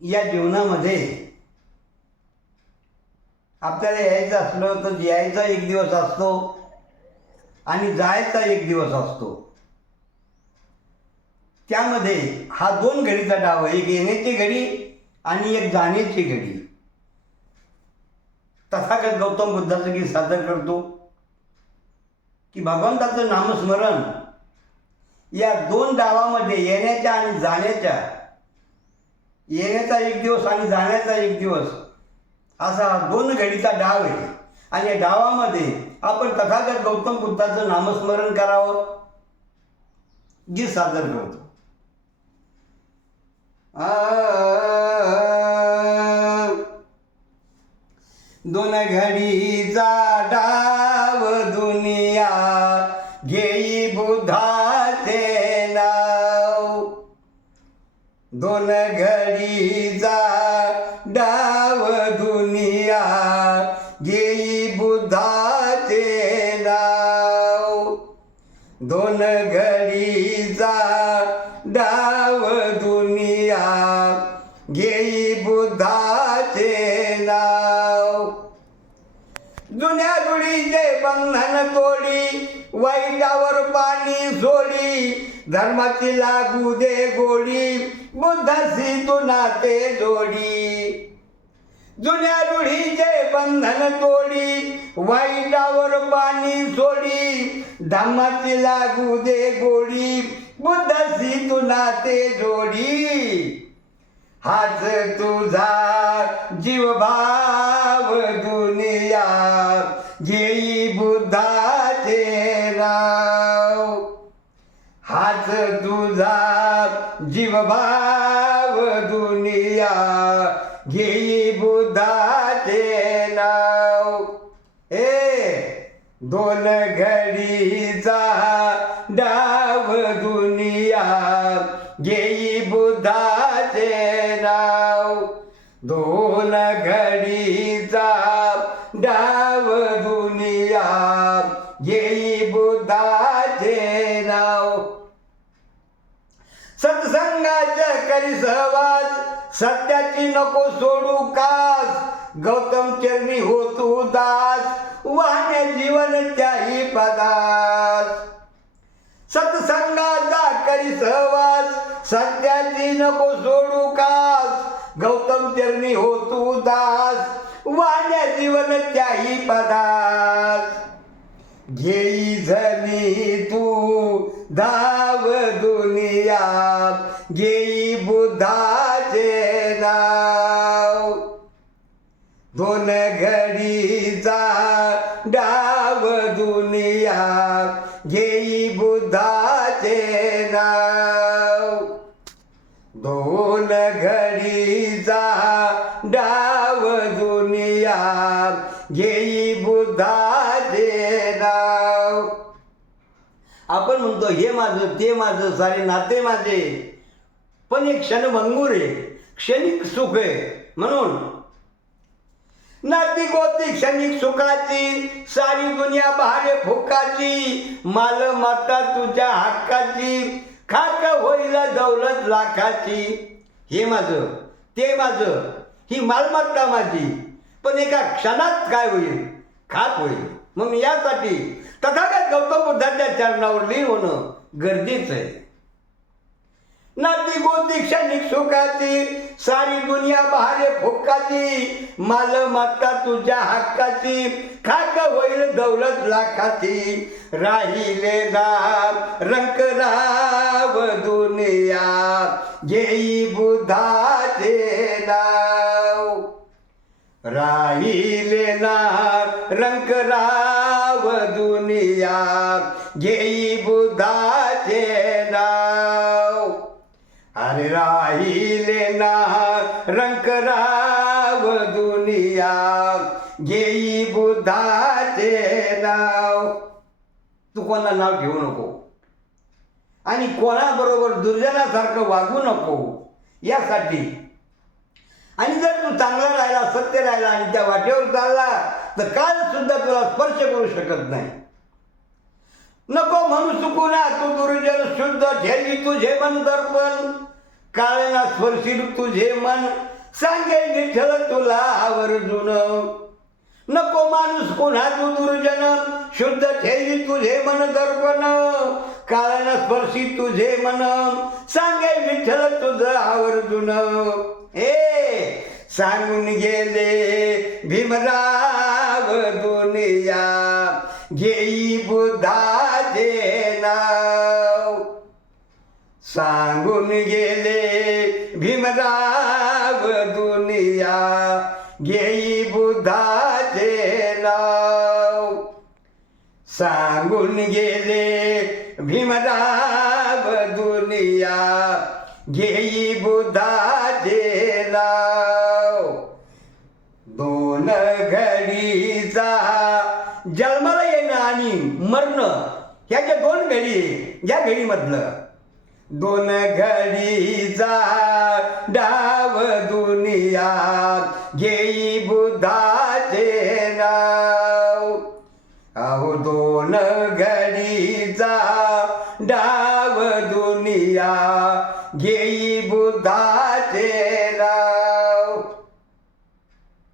या जीवनामध्ये आपल्याला यायचं असलं तर यायचा एक दिवस असतो आणि जायचा एक दिवस असतो. त्यामध्ये हा दोन घडीचा डाव आहे. एक येण्याची घडी आणि एक जाण्याची घडी. तथागत गौतम बुद्धाचं गीत सादर करतो की भगवंताचं नामस्मरण या दोन डावामध्ये येण्याच्या आणि जाण्याच्या येण्याचा एक दिवस आणि जाण्याचा एक दिवस. असा दोन घडीचा डाव आहे. आणि या डावामध्ये आपण तथागत गौतम बुद्धाचं नामस्मरण करावं गीत सादर करतो. दोन घडी दोन घडीचा डाव दुनिया घेई बुद्धाचे नाव. दोन घडीचा डाव दुनिया घेई बुद्धाचे नाव. जुन्या जुळीचे बंधन तोडी वाईटावर पाणी सोडी धर्माची लागू दे गोडी बुद्धाशी तू नाते जोडी. जुन्या रूढीचे बंधन तोडी वाईटावर पाणी सोडी. धम्माची लागू दे गोडी बुद्धाशी तू नाते जोडी. हाच तुझा जीवभा तुझा जीव भाव दुनिया घेई बुद्धाचे नाव. ए दोन घडीचा डाव दुनिया घेई बुद्धाचे नाव. दोन घडीचा डाव दुनिया घेई बुद्धा करी सहवास सत्याची नको सोडू कास. गौतम चरणी हो तू दास वाहने जीवन त्याही पदास. सत्संगाचा करी सहवास सत्याची नको सोडू कास. गौतम चरणी हो तू दास वाहने जीवन त्याही पदास. घेई झाली तू धाव दुनिया. घेई घेई बुद्धाचे नाव. दोन घडीचा डाव दुनिया. घेई बुद्धाचे नाव. आपण म्हणतो हे माझं ते माझं सारे नाते माझे. पण एक क्षणभंगूर आहे क्षणिक सुख आहे. म्हणून नाती गोती क्षणिक सुखाची सारी दुनिया भारे फुकाची माल माता तुझ्या हक्काची खाक होईल दौलत लाखाची. हे माझं ते माझं ही मालमत्ता माझी. पण एका क्षणात काय होईल? खात होईल. म्हणून यासाठी तथागत गौतम बुद्धाच्या चरणावर लीन होणं गरजेचं आहे. नाती गोती क्षणिक सुखाची सारी दुनिया बहारे फुकाची माल माता तुझ्या हक्काची खाक होईल दौलत लाखाची. राहिले ना रंक राव दुनिया घेई बुद्धाचे नाव. राहिले ना रंक राव दुनिया घेई बुधा नाव अरे राहिले ना रंक राव दुनिया. घेई बुद्धाचे नाव. तू कोणा नाव घेऊ नको. आणि कोणाबरोबर दुर्जनासारखं वागू नको यासाठी. आणि जर तू चांगला राहिला सत्य राहिला आणि त्या वाटेवर चालला तर काल सुद्धा तुला स्पर्श करू शकत नाही. नको म्हणू चुकू ना तू दुर्जन शुद्ध झेली तुझे मन दर्पण. काळना स्पर्शील तुझे मन सांगे विठ्ठल तुला आवर्जून. नको माणूस कोणा तू दुर्जन शुद्ध ठेवी तुझे मन दर्पण. काळना स्पर्शी तुझे मन सांगे विठ्ठल तुझं आवर्जून. हे सांगून गेले भीमराव दुनिया घेई बुद्धाचे नाव सांगून गेले भीमराव दुनिया घेई बुद्धाचे नाव सांगून गेले भीमराव दुनिया घेई बुद्धाचे नाव दोन घडीचा जन्माला येणं आणि मरणं ह्याच्या दोन घडी आहे. या घडीमधलं दोन घडी जा डाव दुनिया घेई बुद्धाचे नाव. अहो दोन